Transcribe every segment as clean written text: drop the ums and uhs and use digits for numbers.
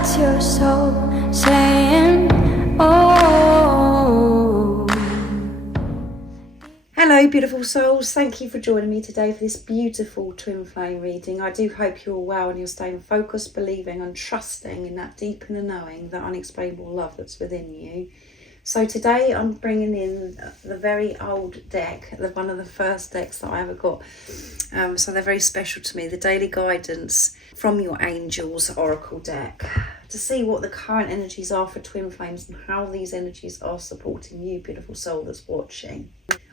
That's your soul saying, oh. Hello beautiful souls, thank you for joining me today for this beautiful twin flame reading. I do hope you're well and you're staying focused, believing and trusting in that deep inner knowing, that unexplainable love that's within you. So today I'm bringing in the very old deck, one of the first decks that I ever got. So they're very special to me. The Daily Guidance from Your Angels Oracle deck, to see what the current energies are for twin flames and how these energies are supporting you, beautiful soul that's watching.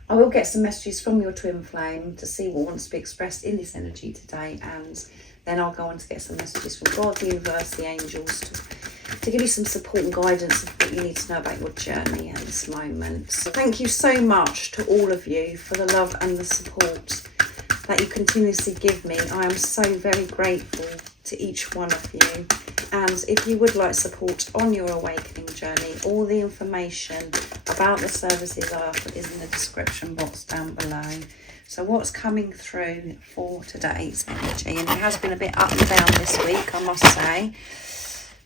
I will get some messages from your twin flame to see what wants to be expressed in this energy today, and then I'll go on to get some messages from God, the universe, the angels, to give you some support and guidance of what you need to know about your journey at this moment. So thank you so much to all of you for the love and the support that you continuously give me. I am so very grateful to each one of you. And if you would like support on your awakening journey, all the information about the services I offer is in the description box down below. So what's coming through for today's energy, and it has been a bit up and down this week, I must say.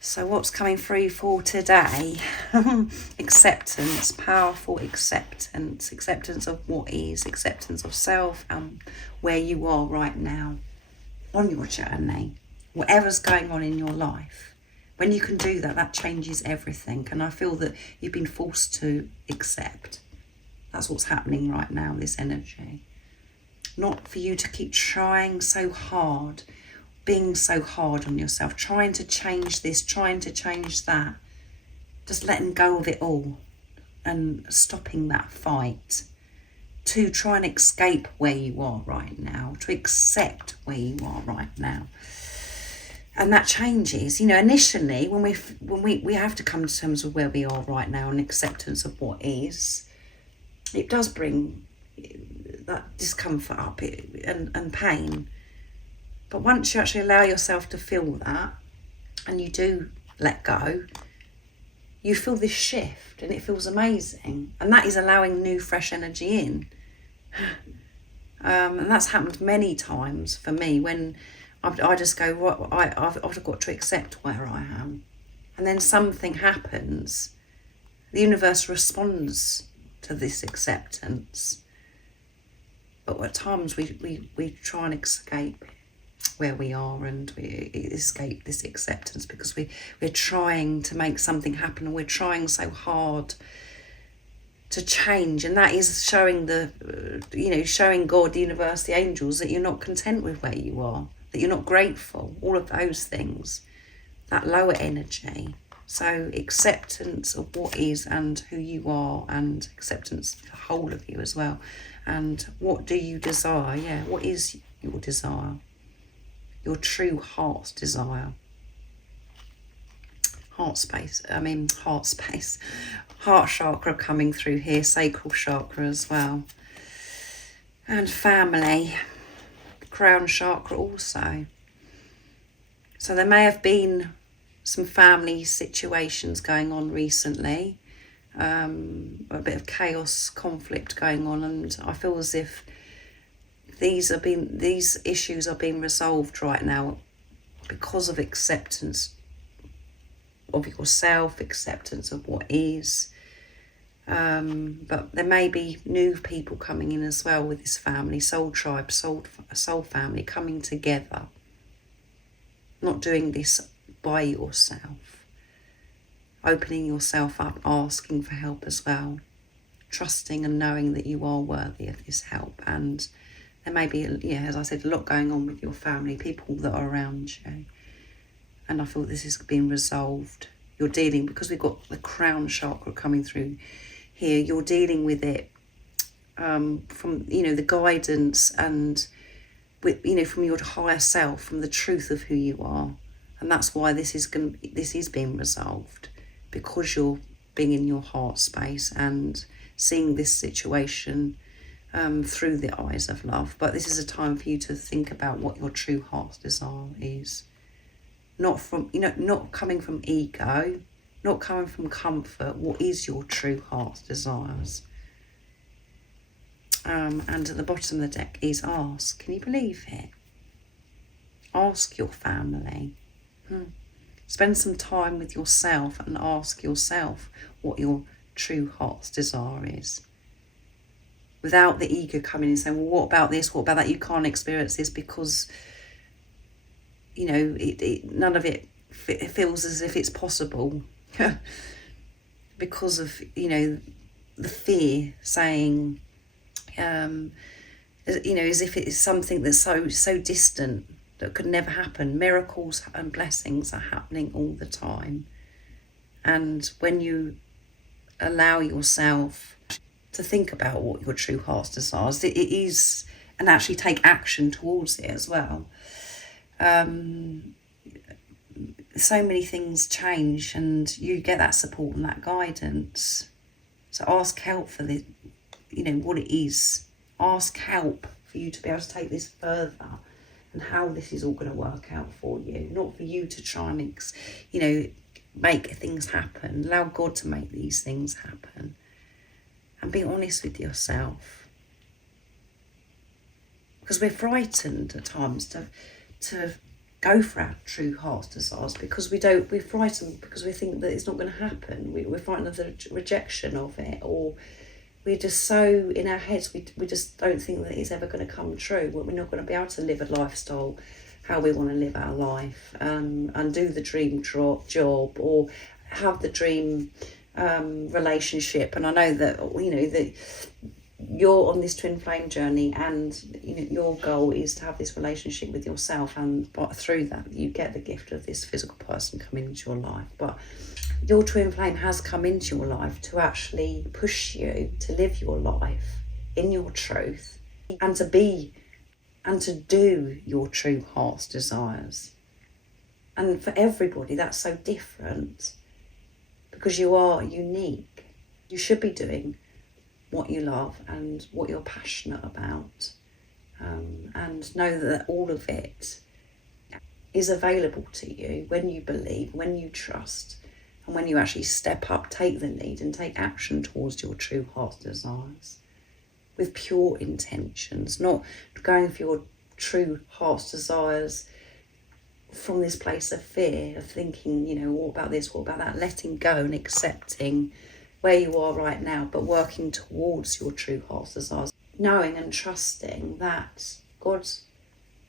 So what's coming through for today? Acceptance, powerful acceptance, acceptance of what is, acceptance of self and where you are right now on your journey, whatever's going on in your life. When you can do that, that changes everything. And I feel that you've been forced to accept. That's what's happening right now, this energy. Not for you to keep trying so hard, being so hard on yourself, trying to change this, trying to change that. Just letting go of it all and stopping that fight to try and escape where you are right now, to accept where you are right now. And that changes, you know, initially when we have to come to terms with where we are right now and acceptance of what is, it does bring that discomfort up and pain. But once you actually allow yourself to feel that and you do let go, you feel this shift and it feels amazing. And that is allowing new, fresh energy in. And that's happened many times for me when I just go, well, I've got to accept where I am. And then something happens. The universe responds to this acceptance. But at times we try and escape where we are, and we escape this acceptance because we're trying to make something happen, and we're trying so hard to change, and that is showing showing God, the universe, the angels, that you're not content with where you are, that you're not grateful, all of those things, that lower energy. So acceptance of what is and who you are, and acceptance of the whole of you as well. And what do you desire? Yeah, what is your desire? Your true heart's desire. Heart chakra coming through here, sacral chakra as well. And family, crown chakra also. So there may have been some family situations going on recently, a bit of chaos, conflict going on, and I feel as if these issues are being resolved right now because of acceptance of yourself, acceptance of what is. But there may be new people coming in as well with this family, soul tribe, soul family coming together. Not doing this by yourself. Opening yourself up, asking for help as well. Trusting and knowing that you are worthy of this help. And there may be, as I said, a lot going on with your family, people that are around you. And I feel this is being resolved. You're dealing, because we've got the crown chakra coming through here, you're dealing with it from, the guidance and, from your higher self, from the truth of who you are. And that's why this is being resolved, because you're being in your heart space and seeing this situation through the eyes of love. But this is a time for you to think about what your true heart's desire is. Not coming from ego, not coming from comfort. What is your true heart's desires? And at the bottom of the deck is ask. Can you believe it? Ask your family. Spend some time with yourself and ask yourself what your true heart's desire is. Without the ego coming in and saying, well, what about this? What about that? You can't experience this because, you know, none of it feels as if it's possible. Because of, you know, the fear saying, you know, as if it's something that's so distant that could never happen. Miracles and blessings are happening all the time. And when you allow yourself to think about what your true heart's desires, it is, and actually take action towards it as well. So many things change and you get that support and that guidance. So ask help for the, you know, what it is. Ask help for you to be able to take this further and how this is all going to work out for you. Not for you to try and, you know, make things happen. Allow God to make these things happen. And be honest with yourself. Because we're frightened at times to go for our true heart's desires because we're frightened because we think that it's not going to happen. We're frightened of the rejection of it, or we're just so in our heads, we just don't think that it's ever going to come true. We're not going to be able to live a lifestyle how we want to live our life, and do the dream job, or have the dream relationship. And I know that, you know, that you're on this twin flame journey, and you know your goal is to have this relationship with yourself, and through that you get the gift of this physical person coming into your life. But your twin flame has come into your life to actually push you to live your life in your truth, and to be and to do your true heart's desires. And for everybody that's so different, because you are unique. You should be doing what you love and what you're passionate about, and know that all of it is available to you when you believe, when you trust, and when you actually step up, take the lead and take action towards your true heart's desires with pure intentions, not going for your true heart's desires from this place of fear, of thinking, you know, what about this, what about that, letting go and accepting where you are right now, but working towards your true heart's desires, knowing and trusting that God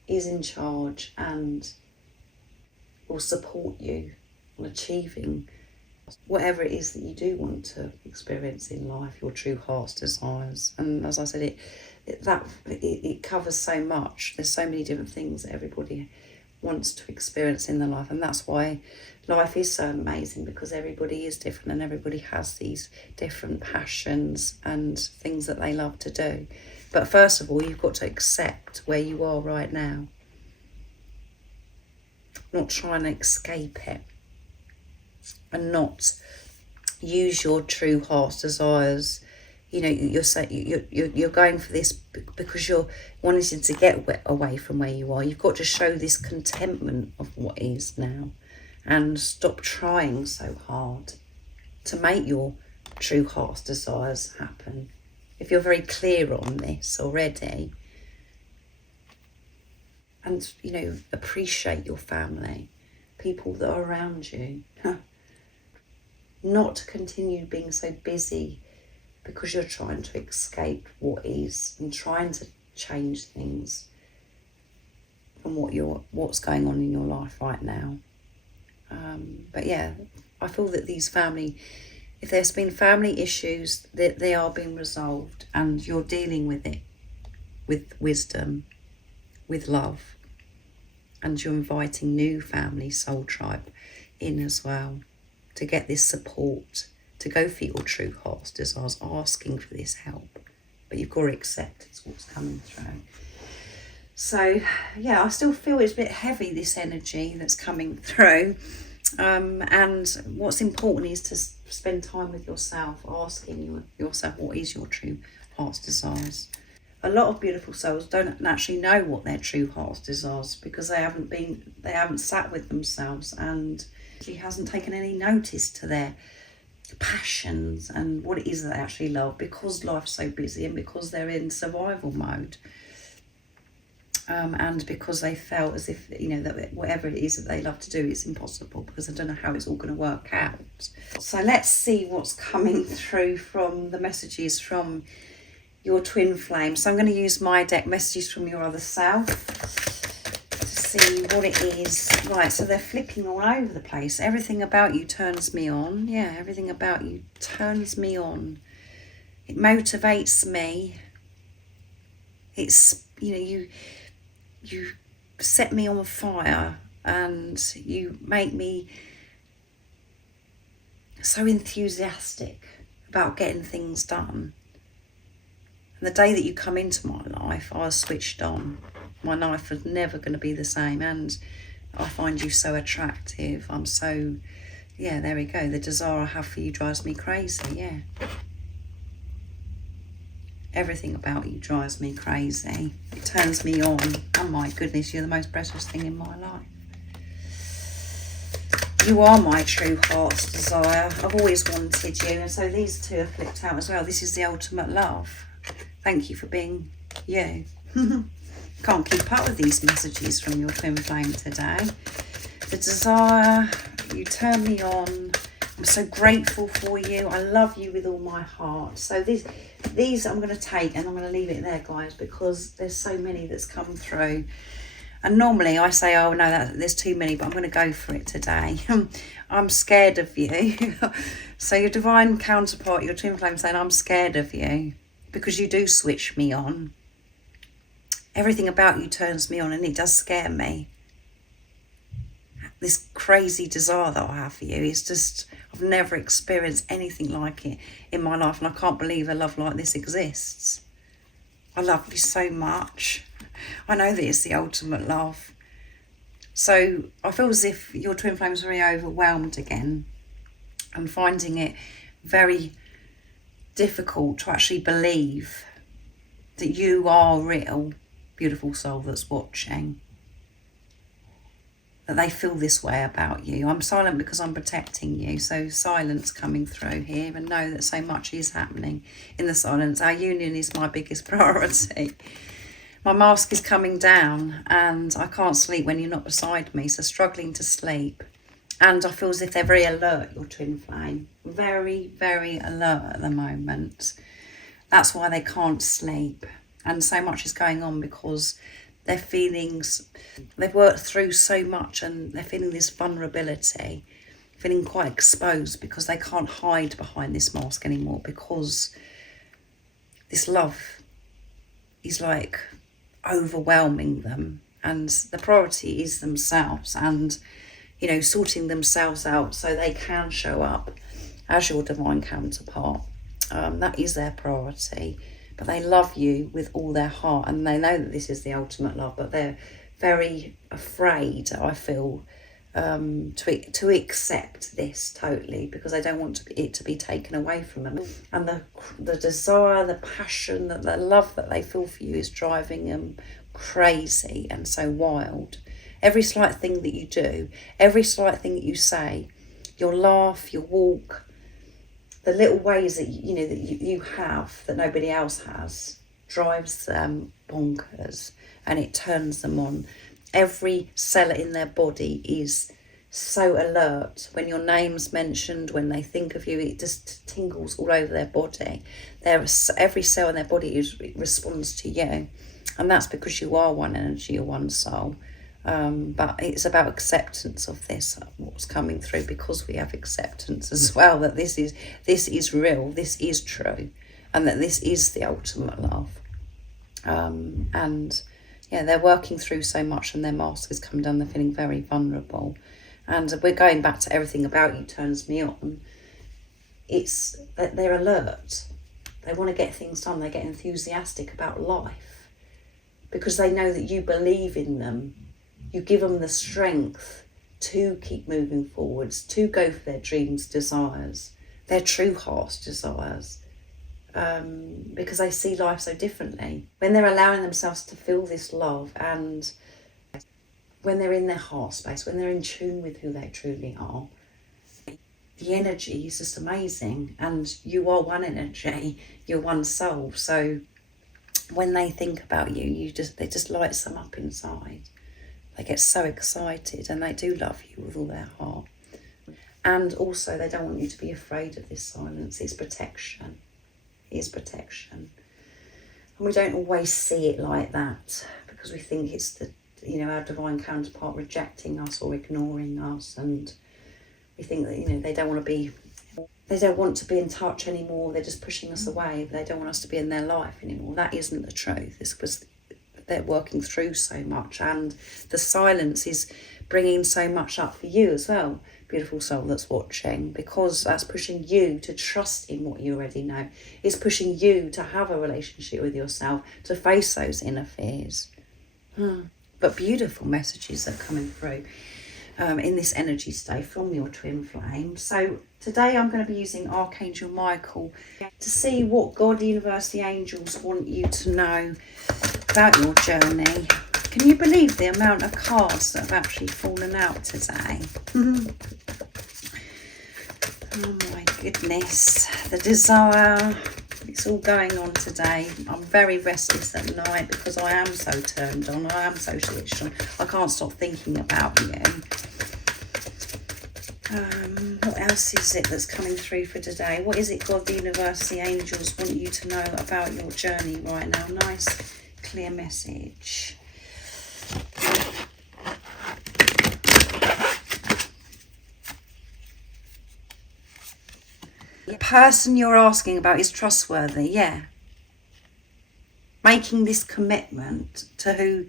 is in charge and will support you on achieving whatever it is that you do want to experience in life, your true heart's desires. And as I said, it covers so much. There's so many different things that everybody wants to experience in their life, and that's why life is so amazing, because everybody is different and everybody has these different passions and things that they love to do. But first of all, you've got to accept where you are right now, not try and escape it, and not use your true heart's desires. You know, you're going for this because you're wanting to get away from where you are. You've got to show this contentment of what is now, and stop trying so hard to make your true heart's desires happen. If you're very clear on this already, and, you know, appreciate your family, people that are around you, not to continue being so busy because you're trying to escape what is and trying to change things from what's going on in your life right now. But yeah, I feel that these if there's been family issues, that they are being resolved, and you're dealing with it with wisdom, with love, and you're inviting new family soul tribe in as well to get this support, to go for your true heart's desires, asking for this help. But you've got to accept it's what's coming through. So yeah, I still feel it's a bit heavy, this energy that's coming through. And what's important is to spend time with yourself, asking yourself what is your true heart's desires. A lot of beautiful souls don't actually know what their true heart's desires, because they haven't sat with themselves and actually hasn't taken any notice to their passions and what it is that they actually love, because life's so busy and because they're in survival mode. and because they felt as if, you know, that whatever it is that they love to do is impossible, because I don't know how it's all going to work out. So let's see what's coming through from the messages from your twin flame. So I'm going to use my deck, Messages from Your Other Self, to see what it is. Right, so they're flipping all over the place. Everything about you turns me on. Yeah, everything about you turns me on. It motivates me. It's, you know, you set me on fire, and you make me so enthusiastic about getting things done. And the day that you come into my life, I was switched on. My life was never going to be the same, and I find you so attractive. I'm so, yeah, there we go. The desire I have for you drives me crazy, yeah. Everything about you drives me crazy. It turns me on. Oh my goodness, you're the most precious thing in my life. You are my true heart's desire. I've always wanted you. And so these two are flipped out as well. This is the ultimate love. Thank you for being you. Can't keep up with these messages from your twin flame today. The desire, you turn me on. I'm so grateful for you. I love you with all my heart. So these I'm going to take, and I'm going to leave it there, guys, because there's so many that's come through. And normally I say, oh no, there's too many, but I'm going to go for it today. I'm scared of you. So your divine counterpart, your twin flame, saying, I'm scared of you because you do switch me on. Everything about you turns me on, and it does scare me. This crazy desire that I have for you is just, I've never experienced anything like it in my life, and I can't believe a love like this exists. I love you so much. I know that it's the ultimate love. So I feel as if your twin flame is very overwhelmed again, and finding it very difficult to actually believe that you are real, beautiful soul that's watching. That they feel this way about you. I'm silent because I'm protecting you. So silence coming through here, and know that so much is happening in the silence. Our union is my biggest priority. My mask is coming down, and I can't sleep when you're not beside me. So struggling to sleep. And I feel as if they're very alert, your twin flame. Very, very alert at the moment. That's why they can't sleep. And so much is going on because their feelings, they've worked through so much, and they're feeling this vulnerability, feeling quite exposed because they can't hide behind this mask anymore, because this love is like overwhelming them, and the priority is themselves, and, you know, sorting themselves out so they can show up as your divine counterpart. That is their priority. But they love you with all their heart, and they know that this is the ultimate love, but they're very afraid, I feel, to accept this totally, because they don't want it to be taken away from them. And the desire, the passion, the love that they feel for you is driving them crazy and so wild. Every slight thing that you do, every slight thing that you say, your laugh, your walk, the little ways that you know that you have that nobody else has, drives them bonkers, and it turns them on. Every cell in their body is so alert. When your name's mentioned, when they think of you, it just tingles all over their body. Every cell in their body responds to you, and that's because you are one energy, you're one soul. But it's about acceptance of this, what's coming through, because we have acceptance as well, that this is real, this is true, and that this is the ultimate love. And yeah, they're working through so much, and their mask is coming down. They're feeling very vulnerable, and we're going back to everything about you turns me on. It's that they're alert. They want to get things done. They get enthusiastic about life because they know that you believe in them. You give them the strength to keep moving forwards, to go for their dreams, desires, their true heart's desires, because they see life so differently. When they're allowing themselves to feel this love, and when they're in their heart space, when they're in tune with who they truly are, the energy is just amazing. And you are one energy, you're one soul. So when they think about you, they just lights them up inside. They get so excited, and they do love you with all their heart. And also, they don't want you to be afraid of this silence. It's protection. It is protection. And we don't always see it like that, because we think it's our divine counterpart rejecting us or ignoring us, and we think that they don't want to be in touch anymore. They're just pushing us away. They don't want us to be in their life anymore. That isn't the truth. It's because they're working through so much, and the silence is bringing so much up for you as well, beautiful soul that's watching, because that's pushing you to trust in what you already know. It's pushing you to have a relationship with yourself, to face those inner fears. But beautiful messages that are coming through in this energy state from your twin flame. So today I'm going to be using Archangel Michael to see what God, the universe, the angels want you to know about your journey. Can you believe the amount of cards that have actually fallen out today? Oh my goodness. The desire. It's all going on today. I'm very restless at night because I am so turned on. I am so switched on. I can't stop thinking about you. What else is it that's coming through for today? What is it God, the universe, the angels want you to know about your journey right now? Nice, clear message. The person you're asking about is trustworthy, yeah. Making this commitment to who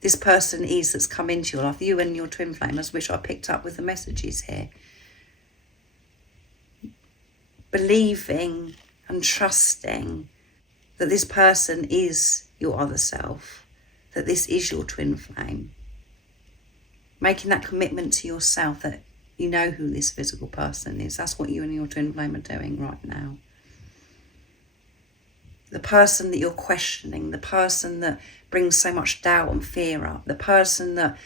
this person is that's come into your life, you and your twin flame, as which I picked up with the messages here. Believing and trusting that this person is your other self, that this is your twin flame. Making that commitment to yourself that you know who this physical person is. That's what you and your twin flame are doing right now. The person that you're questioning, the person that brings so much doubt and fear up, the person that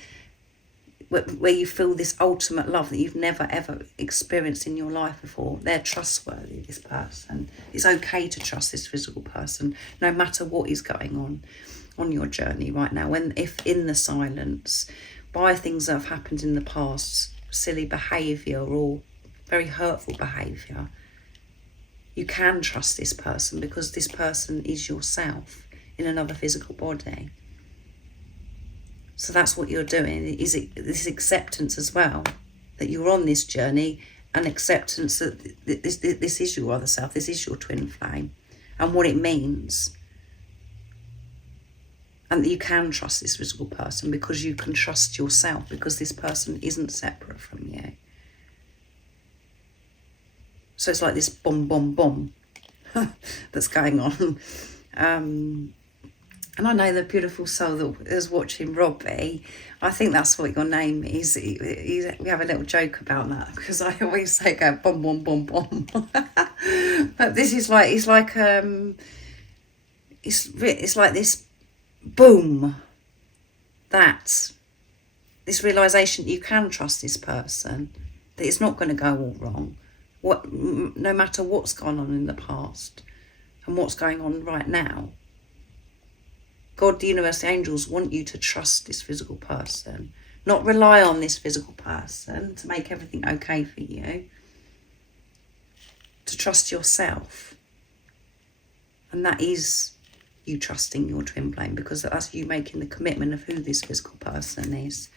where you feel this ultimate love that you've never ever experienced in your life before. They're trustworthy, this person. It's okay to trust this physical person, no matter what is going on your journey right now. If in the silence, by things that have happened in the past, silly behaviour or very hurtful behaviour, you can trust this person because this person is yourself in another physical body. So that's what you're doing, is this acceptance as well, that you're on this journey, and acceptance that this is your other self, this is your twin flame, and what it means. And that you can trust this physical person because you can trust yourself, because this person isn't separate from you. So it's like this boom, boom, boom that's going on. And I know the beautiful soul that is watching, Robbie, I think that's what your name is. We have a little joke about that because I always say go boom, boom, boom, boom. But this is like, it's like this boom, that this realization that you can trust this person, that it's not going to go all wrong, no matter what's gone on in the past and what's going on right now. God, the universe, the angels want you to trust this physical person, not rely on this physical person to make everything okay for you, to trust yourself. And that is you trusting your twin flame, because that's you making the commitment of who this physical person is.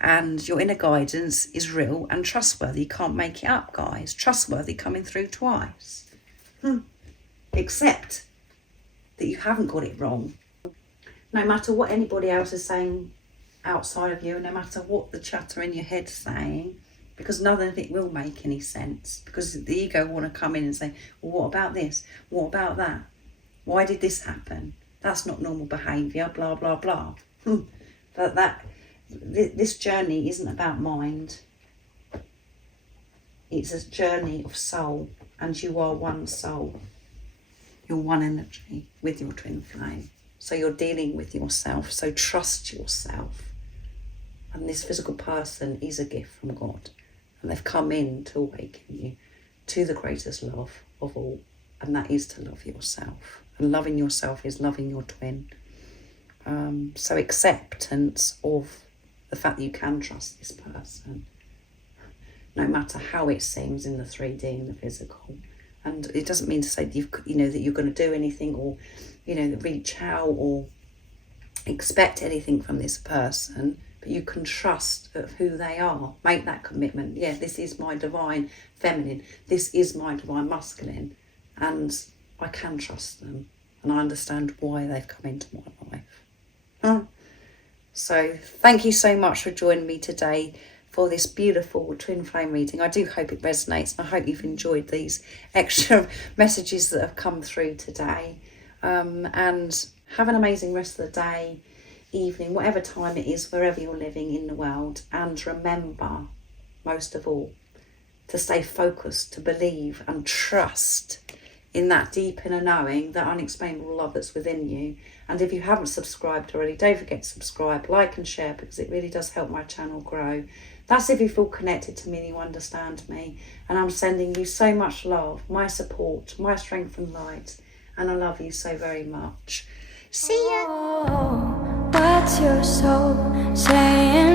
And your inner guidance is real and trustworthy. You can't make it up, guys. Trustworthy coming through twice. Accept that you haven't got it wrong. No matter what anybody else is saying outside of you, no matter what the chatter in your head's saying, because none of it will make any sense. Because the ego want to come in and say, well, what about this? What about that? Why did this happen? That's not normal behaviour, blah, blah, blah. But this journey isn't about mind. It's a journey of soul, and you are one soul. You're one energy with your twin flame. So you're dealing with yourself, so trust yourself. And this physical person is a gift from God. And they've come in to awaken you to the greatest love of all. And that is to love yourself. And loving yourself is loving your twin. So acceptance of the fact that you can trust this person, no matter how it seems in the 3D and the physical. And it doesn't mean to say that that you're going to do anything, or reach out or expect anything from this person, but you can trust of who they are. Make that commitment. Yeah, this is my divine feminine, this is my divine masculine, and I can trust them, and I understand why they've come into my life. So thank you so much for joining me today for this beautiful twin flame reading. I do hope it resonates, and I hope you've enjoyed these extra messages that have come through today. And have an amazing rest of the day, evening, whatever time it is, wherever you're living in the world. And remember, most of all, to stay focused, to believe and trust in that deep inner knowing, that unexplainable love that's within you. And if you haven't subscribed already, don't forget to subscribe, like and share, because it really does help my channel grow. That's if you feel connected to me and you understand me. And I'm sending you so much love, my support, my strength and light. And I love you so very much. See ya. Oh, what's your soul saying?